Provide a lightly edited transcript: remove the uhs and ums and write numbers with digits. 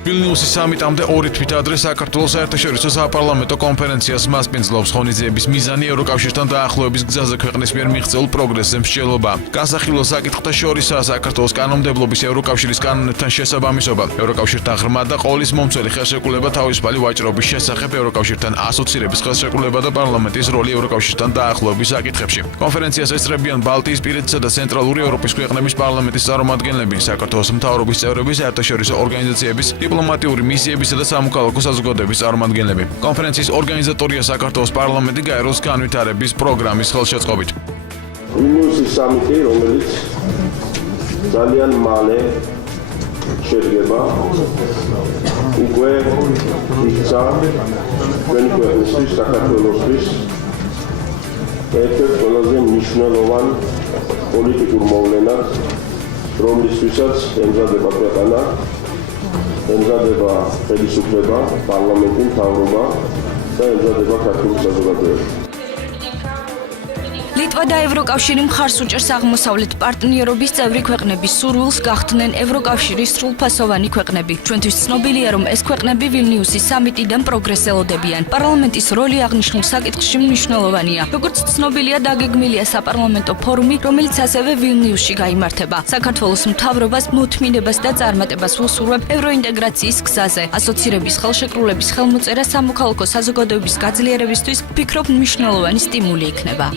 ვილნიუსის სამიტამდე 2 თვით ადრე საქართველოს საერთაშორისო საპარლამენტო კონფერენციას მასპინძლობს ღონისძიების მიზანი ევროკავშირთან დაახლოების გზაზე ქვეყნის მიერ მიღწეულ პროგრესზე მსჯელობა. Გასახილველ საკითხთა შორისაა საქართველოს კანონმდებლობის ევროკავშირის კანონებთან შესაბამისობა. ევროკავშირთან ღრმა და ყოვლის მომცველი ხელშეკრულება თავისუფალი ვაჭრობის შესახებ ევროკავშირთან ასოცირების ხელშეკრულება და პარლამენტის როლი ევროკავშირთან დაახლოების საკითხებში. კონფერენციას ესწრებიან ბალტიისპირეთისა და ცენტრალური ევროპის ქვეყნების პარლამენტის წარმომადგენლები, საქართველოს მთავრობის წევრები, საერთაშორისო ორგანიზაციების, დიპლომატიური მისიებისა და სამოქალაქო საზოგადოების წარმომადგენლები. კონფერენციის ორგანიზატორია საქართველოს პარლამენტი გაეროს განვითარების პროგრამის ხელშეწყობით. ვილნიუსის სამიტი, რომელიც ძალიან მალე შედგება, უკვე იქცა ჩვენი ქვეყნისთვის, საქართველოსთვის ერთ-ერთ ყველაზე მნიშვნელოვან პოლიტიკურ მოვლენად, რომლისთვისაც ემზადება ქვეყანა, ემზადება ხელისუფლება, პარლამენტი, მთავრობა და ემზადება ქართული საზოგადოება. ლიტვა და ევროკავშირი მხარს უჭერს აღმოსავლეთ პარტნიორობის წევრი ქვეყნების სურვილს გახდნენ ევროკავშირის სრულფასოვანი ქვეყნები. ჩვენთვის ცნობილია, რომ ეს ქვეყნები ვილნიუსის სამიტიდან პროგრესს ელოდებიან. პარლამენტის როლი აღნიშნულ საკითხში მნიშვნელოვანია. როგორც ცნობილია, დაგეგმილია საპარლამენტო ფორუმი, რომელიც ასევე ვილნიუსში გაიმართება. საქართველოს მთავრობას მოთმინებას და წარმატებას უსურვებ ევროინტეგრაციის გზაზე. ასოცირების ხელშეკრულების ხელმოწერა სამოქალაქო საზოგადოების გაძლიერებისთვის ვფიქრობ მნიშვნელოვანი სტიმული იქნება.